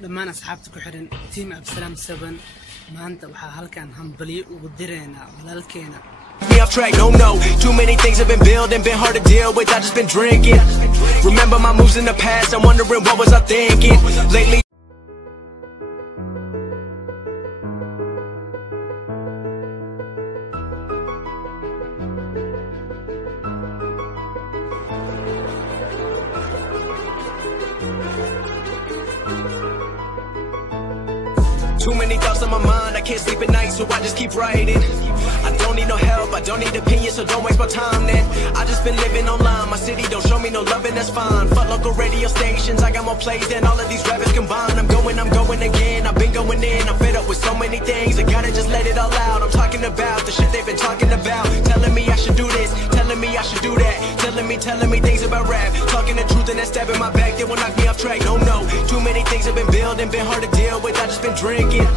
لما أنا سحبت كحرن تيم أبسلام 7 ما أنت وحال كان همبليو ودرينا ولا الكينا. Me off track, no. Too many things have been building, been hard to deal with. I just been drinking. Remember my moves in the past. I'm wondering what was I thinking lately. Too many thoughts on my mind, I can't sleep at night, so I just keep writing. I don't need no help, I don't need opinions, so don't waste my time then. I just been living online, my city don't show me no love and that's fine. Fuck local radio stations, I got more plays than all of these rappers combined. I'm going again, I've been going in, I'm fed up with so many things. I gotta just let it all out, I'm talking about the shit they've been talking about. Telling me I should do this, telling me I should do that. Telling me things about rap. Talking the truth and that stab in my back, they will knock me off track, no. Too many things have been building, been hard to deal with, I just been drinking.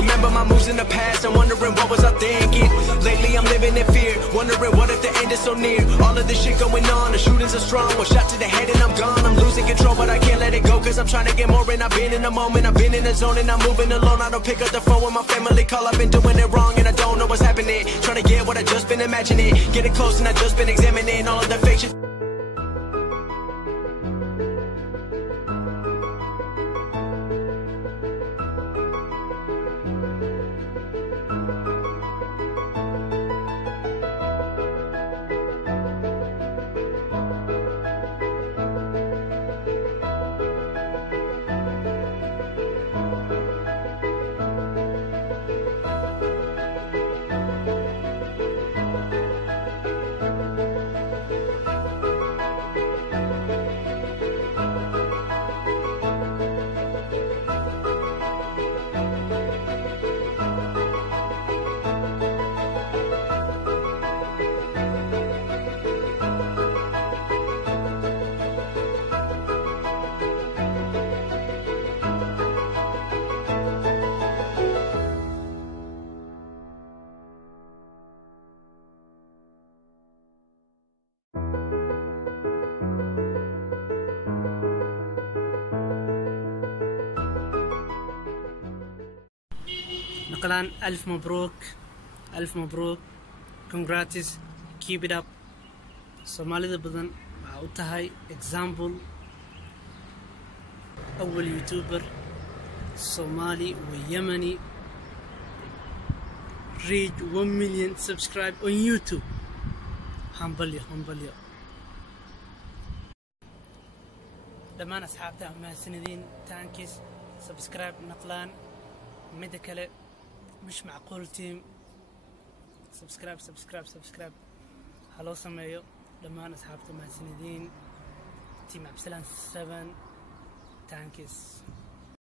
Remember my moves in the past, I'm wondering what was I thinking. Lately I'm living in fear, wondering what if the end is so near. All of this shit going on, the shootings are strong. One shot to the head and I'm gone. I'm losing control but I can't let it go, cause I'm trying to get more. And I've been in the moment, I've been in the zone, and I'm moving alone. I don't pick up the phone when my family call, I've been doing it wrong and I don't know what's happening. Trying to get what I just been imagining, getting close and I just been examining all of the fake shit. نقلان ألف مبروك congrats keep it up. Soomaalida badan waxa u tahay example أول يوتيوبر Somali ويمني reach 1 million subscribe on YouTube. Hamblyo لما أصحابته مع سندين تانكيس subscribe نقلان ميدكله مش معقول تيم سبسكرايب هلو سميو لما انا سحبت مع سندين تيم عبسلان 7 تانكيس.